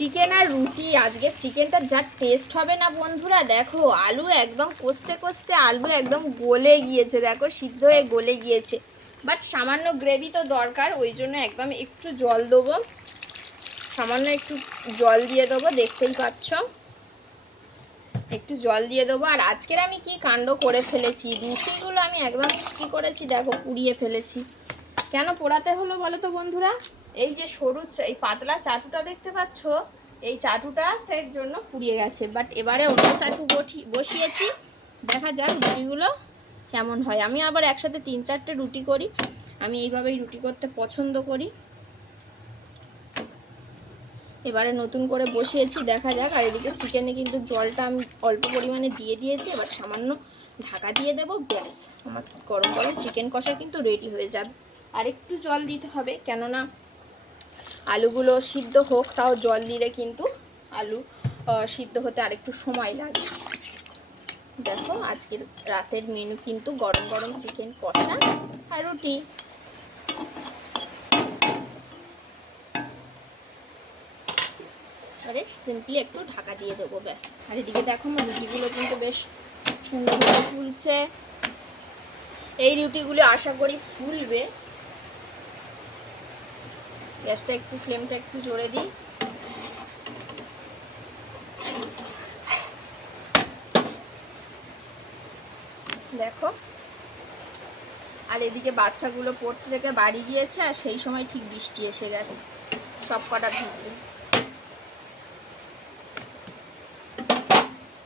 Chicken আর রুটি। আজকে চিকেনটা যা টেস্ট হবে না বন্ধুরা, দেখো, আলু একদম কষতে কষতে আলু একদম গলে গিয়েছে, দেখো, সিদ্ধ হয়ে গলে গিয়েছে। বাট সামান্য গ্রেভি তো দরকার, ওই জন্য একদম একটু জল দেবো। সামান্য একটু জল দিয়ে দেবো, দেখতেই পাচ্ছ। একটু জল দিয়ে দেবো। আর আজকের আমি কি কাণ্ড করে ফেলেছি? রুটিগুলো আমি একদম কি করেছি, দেখো, পুড়িয়ে ফেলেছি। কেন পোড়াতে হলো বলো তো বন্ধুরা? এই যে সরু এই পাতলা চাটুটা দেখতে পাচ্ছ, এই চাটুটা এর জন্য পুড়িয়ে গেছে। বাট এবারে অন্য চাটু বসিয়েছি। দেখা যাক রুটিগুলো কেমন হয়। আমি আবার একসাথে তিন চারটে রুটি করি। আমি এইভাবেই রুটি করতে পছন্দ করি। এবারে নতুন করে বসিয়েছি, দেখা যাক। আর এদিকে চিকেনে কিন্তু জলটা আমি অল্প পরিমাণে দিয়ে দিয়েছি। এবার সামান্য ঢাকা দিয়ে দেবো। ব্যাস, আমার গরম গরম চিকেন কষা কিন্তু রেডি হয়ে যাবে। আর একটু জল দিতে হবে, কেননা আলুগুলো সিদ্ধ হোক, তাও জল দিলে কিন্তু আলু সিদ্ধ হতে আরেকটু সময় লাগে। দেখো, আজকের রাতের মেনু কিন্তু গরম গরম চিকেন কষা আর রুটি। আরে সিম্পলি একটু ঢাকা দিয়ে দেবো, ব্যাস। আর এদিকে দেখো আমার রুটিগুলো কিন্তু বেশ সুন্দরভাবে ফুলছে। এই রুটিগুলো আশা করি ফুলবে। গ্যাসটা একটু ফ্লেমটা একটু জোরে দিই। দেখো। আর এদিকে বাচ্চাগুলো পড়তে থেকে বাড়ি গিয়েছে, আর সেই সময় ঠিক বৃষ্টি এসে গেছে। সব কটা ভিজবে।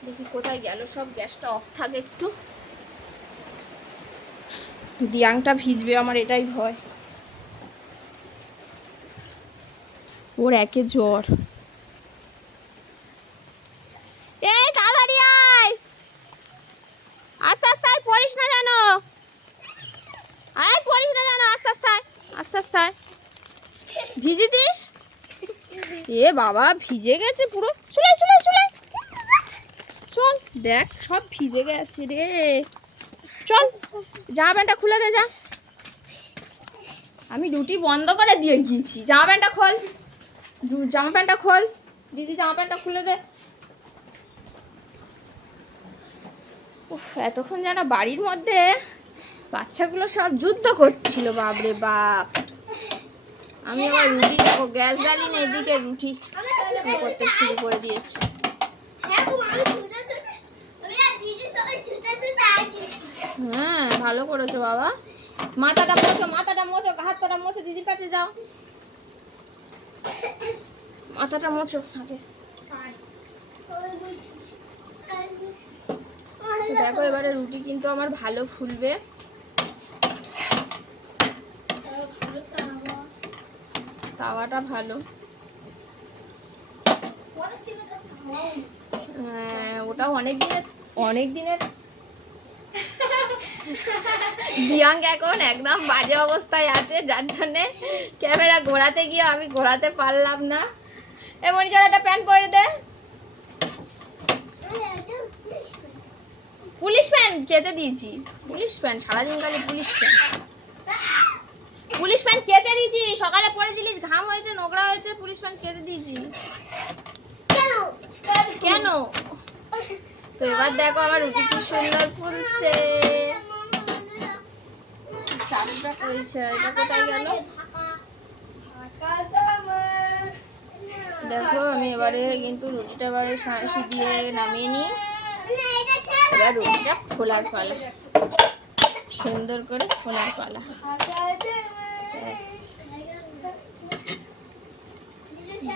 দেখি কোথায় গেল সব, গ্যাসটা অফ থাকে একটু। দিয়াংটা ভিজবে আমার এটাই ভয়। ওর একে জ্বর। এই আয়। আস্তে আস্তে আয়, পড়িস না পড়িস না আস্তে আস্তে আয়, আস্তে আস্তে আয়। ভিজেছিস? এ বাবা, ভিজে গেছে পুরো। চলে চলে চলে চল, দেখ, সব ভিজে গেছে রে। চল জামা প্যান্টটা খুলে দে, যা। আমি রুটি বন্ধ করে দিয়ে গিয়েছি। জামা প্যান্টটা খোল। জামা প্যান্টটা খোল। দিদি, জামা প্যান্টটা খুলে দে। এতক্ষণ যেন বাড়ির মধ্যে বাচ্চাগুলো সব যুদ্ধ করছিল, বাপরে বাপ। আমি আবার রুটি দেখো গ্যাস জ্বালিয়ে এদিকে রুটি করতে শুরু করে দিয়েছি। হ্যাঁ ভালো করেছ বাবা। মাথাটা মোছো মাথাটা মোছো হাত পাটা মোছো, দিদির কাছে যাও। মাথাটা মোছো আগে। দেখো এবারে রুটি কিন্তু আমার ভালো ফুলবে। তাওয়াটা ভালো। হ্যাঁ ওটা অনেক দিনের অনেক দিনের দিয়াঙ্ক এখন একদম বাজে অবস্থায় আছে, যার জন্যে ক্যামেরা ঘোরাতে গিয়ে আমি ঘোরাতে পারলাম না। এমন যেন একটা প্যান্ট পরে দে। পুলিশ প্যান্ট কেচে দিয়েছি। পুলিশ প্যান্ট, সারাদিন কালে পুলিশ প্যান্ট। পুলিশ প্যান্ট কেচে দিয়েছি, সকালে পরেছিলিস ঘাম হয়েছে, নোংরা হয়েছে, পুলিশ প্যান্ট কেচে দিয়েছি। কেন? তো এবার দেখো আমার রুটি খুব সুন্দর ফুলছে। কইছে এটা কোথায় গেল দেখো, আমি এবারে কিন্তু রুটিটা এবারে দিয়ে নামিয়ে নিই এবার রুটিটা খোলার পালা সুন্দর করে খোলার পালা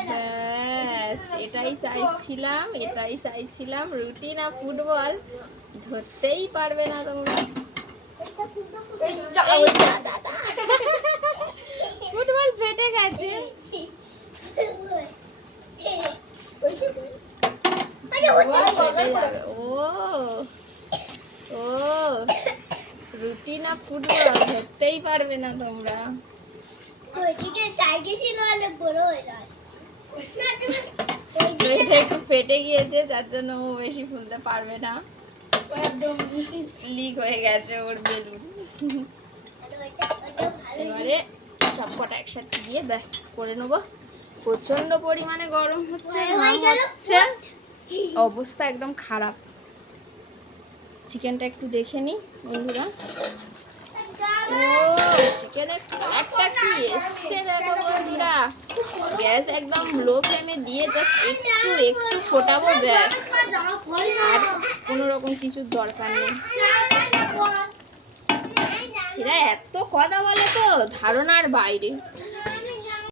ব্যাস। এটাই চাইছিলাম এটাই চাইছিলাম রুটি না ফুটবল, ধরতেই পারবে না তোমরা। ফুটবল ফেটে গেছে। ও ও রুটি না ফুটবল ধরতেই পারবে না তোমরা। একটু ফেটে গিয়েছে যার জন্য ও বেশি ফুলতে পারবে না। একদম লিক হয়ে গেছে ওর বেলুন এবারে সব কটা একসাথে দিয়ে ব্যাস করে নেব। প্রচণ্ড পরিমাণে গরম হচ্ছে হচ্ছে। অবস্থা একদম খারাপ। চিকেনটা একটু দেখে নি বন্ধুরা। ও চিকেনের একটা কি এসছে দেখো বন্ধুরা। গ্যাস একদম লো ফ্লেমে দিয়ে জাস্ট একটু একটু ফোটাবো ব্যাস। আর কোনো রকম কিছুর দরকার নেই। এরা এত কথা বলে তো ধারণার বাইরে।